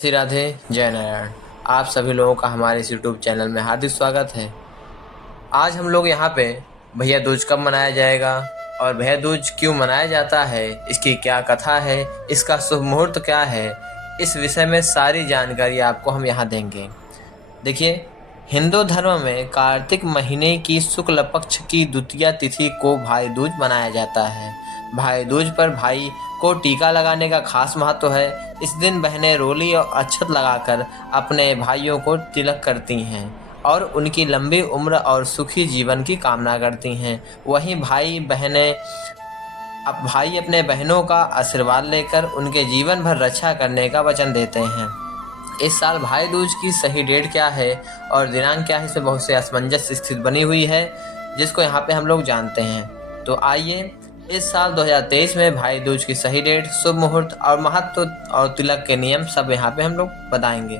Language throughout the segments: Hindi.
श्री राधे, जय नारायण। आप सभी लोगों का हमारे इस यूट्यूब चैनल में हार्दिक स्वागत है। आज हम लोग यहाँ पे भैया दूज कब मनाया जाएगा और भैया दूज क्यों मनाया जाता है, इसकी क्या कथा है, इसका शुभ मुहूर्त क्या है, इस विषय में सारी जानकारी आपको हम यहाँ देंगे। देखिए, हिंदू धर्म में कार्तिक महीने की शुक्ल पक्ष की द्वितीया तिथि को भाई दूज मनाया जाता है। भाई दूज पर भाई को टीका लगाने का खास महत्व है। इस दिन बहनें रोली और अक्षत लगाकर अपने भाइयों को तिलक करती हैं और उनकी लंबी उम्र और सुखी जीवन की कामना करती हैं। वहीं भाई अपने बहनों का आशीर्वाद लेकर उनके जीवन भर रक्षा करने का वचन देते हैं। इस साल भाई दूज की सही डेट क्या है और दिनांक क्या है, इसमें बहुत से असमंजस स्थिति बनी हुई है, जिसको यहाँ पे हम लोग जानते हैं। तो आइए, इस साल 2023 में भाई दूज की सही डेट, शुभ मुहूर्त और महत्व और तिलक के नियम सब यहाँ पे हम लोग बताएंगे।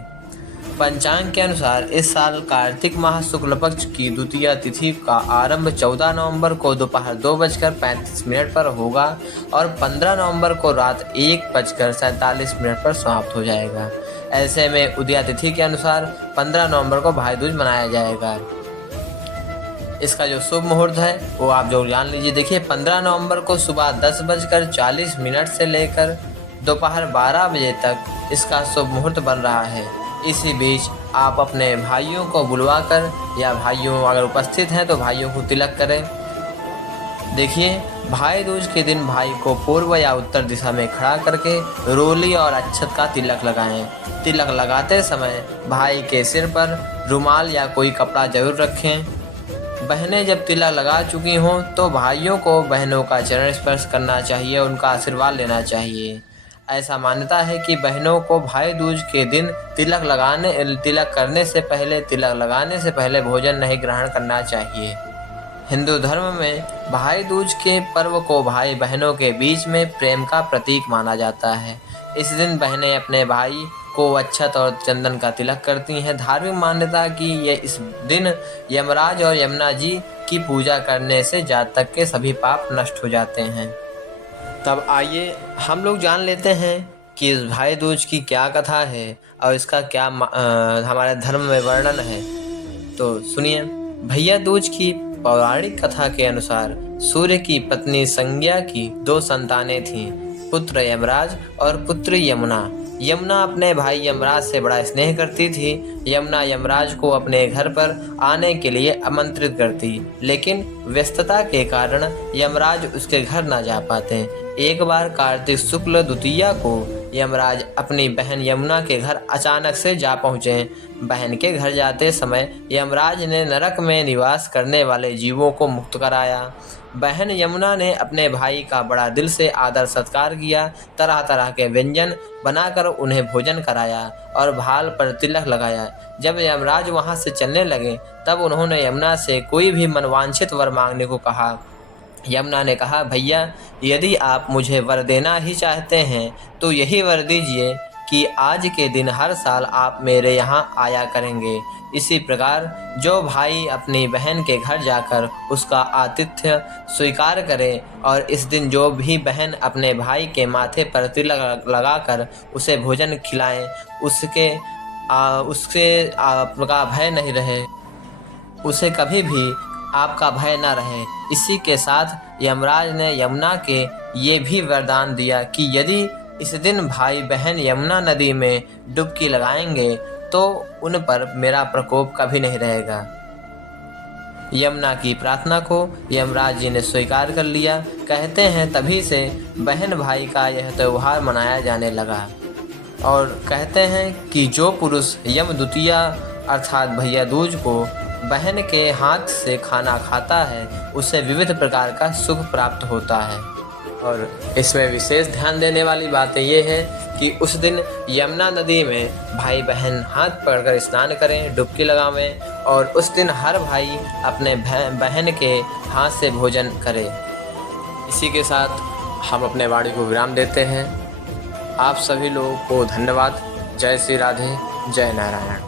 पंचांग के अनुसार इस साल कार्तिक माह शुक्ल पक्ष की द्वितीया तिथि का आरंभ 14 नवंबर को दोपहर 2:35 पर होगा और 15 नवंबर को रात 1:47 पर समाप्त हो जाएगा। ऐसे में उदया तिथि के अनुसार 15 नवंबर को भाई दूज मनाया जाएगा। इसका जो शुभ मुहूर्त है वो आप जो जान लीजिए। देखिए, 15 नवंबर को सुबह 10:40 से लेकर दोपहर 12 बजे तक इसका शुभ मुहूर्त बन रहा है। इसी बीच आप अपने भाइयों को बुलवाकर या भाइयों अगर उपस्थित हैं तो भाइयों को तिलक करें। देखिए, भाई दूज के दिन भाई को पूर्व या उत्तर दिशा में खड़ा करके रोली और अक्षत का तिलक लगाएं। तिलक लगाते समय भाई के सिर पर रुमाल या कोई कपड़ा जरूर रखें। बहनें जब तिलक लगा चुकी हों तो भाइयों को बहनों का चरण स्पर्श करना चाहिए, उनका आशीर्वाद लेना चाहिए। ऐसा मान्यता है कि बहनों को भाई दूज के दिन तिलक लगाने से पहले भोजन नहीं ग्रहण करना चाहिए। हिंदू धर्म में भाई दूज के पर्व को भाई बहनों के बीच में प्रेम का प्रतीक माना जाता है। इस दिन बहनें अपने भाई को अक्षत और चंदन का तिलक करती हैं। धार्मिक मान्यता की इस दिन यमराज और यमुना जी की पूजा करने से जातक के सभी पाप नष्ट हो जाते हैं। तब आइए हम लोग जान लेते हैं कि इस भाई दूज की क्या कथा है और इसका क्या हमारे धर्म में वर्णन है। तो सुनिए, भैया दूज की पौराणिक कथा के अनुसार सूर्य की पत्नी संज्ञा की 2 संतानें थीं, पुत्र यमराज और पुत्री यमुना। यमुना अपने भाई यमराज से बड़ा स्नेह करती थी। यमुना यमराज को अपने घर पर आने के लिए आमंत्रित करती, लेकिन व्यस्तता के कारण यमराज उसके घर न जा पाते। एक बार कार्तिक शुक्ल द्वितीया को यमराज अपनी बहन यमुना के घर अचानक से जा पहुँचे। बहन के घर जाते समय यमराज ने नरक में निवास करने वाले जीवों को मुक्त कराया। बहन यमुना ने अपने भाई का बड़ा दिल से आदर सत्कार किया, तरह तरह के व्यंजन बनाकर उन्हें भोजन कराया और भाल पर तिलक लगाया। जब यमराज वहां से चलने लगे तब उन्होंने यमुना से कोई भी मनवांछित वर मांगने को कहा। यमुना ने कहा, भैया, यदि आप मुझे वर देना ही चाहते हैं तो यही वर दीजिए कि आज के दिन हर साल आप मेरे यहाँ आया करेंगे। इसी प्रकार जो भाई अपनी बहन के घर जाकर उसका आतिथ्य स्वीकार करे और इस दिन जो भी बहन अपने भाई के माथे पर तिलक लगाकर उसे भोजन खिलाएं, उसके आपका भय नहीं रहे, उसे कभी भी आपका भय न रहे। इसी के साथ यमराज ने यमुना के ये भी वरदान दिया कि यदि इस दिन भाई बहन यमुना नदी में डुबकी लगाएंगे तो उन पर मेरा प्रकोप कभी नहीं रहेगा। यमुना की प्रार्थना को यमराज जी ने स्वीकार कर लिया। कहते हैं तभी से बहन भाई का यह त्यौहार मनाया जाने लगा और कहते हैं कि जो पुरुष यम द्वितीया अर्थात भैया दूज को बहन के हाथ से खाना खाता है उसे विविध प्रकार का सुख प्राप्त होता है। और इसमें विशेष ध्यान देने वाली बात ये है कि उस दिन यमुना नदी में भाई बहन हाथ पकड़कर स्नान करें, डुबकी लगावें और उस दिन हर भाई अपने बहन के हाथ से भोजन करे। इसी के साथ हम अपने वाणी को विराम देते हैं। आप सभी लोगों को धन्यवाद। जय श्री राधे, जय नारायण।